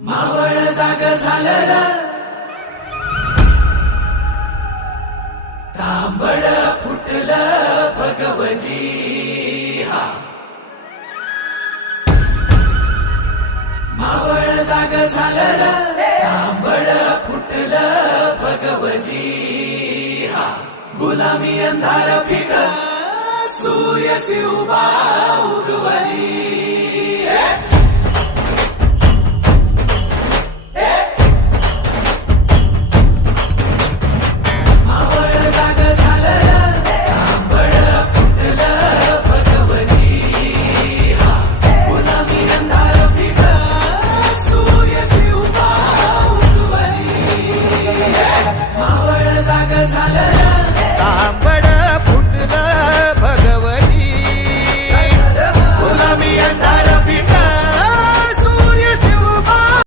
मावळ जाग झालं र, तांबड फुटलं भगवजी हा. मावळ जाग झालं र, तांबड फुटलं भगवजी हा. गुलामी अंधार फिट, सूर्य उभा उगवजी.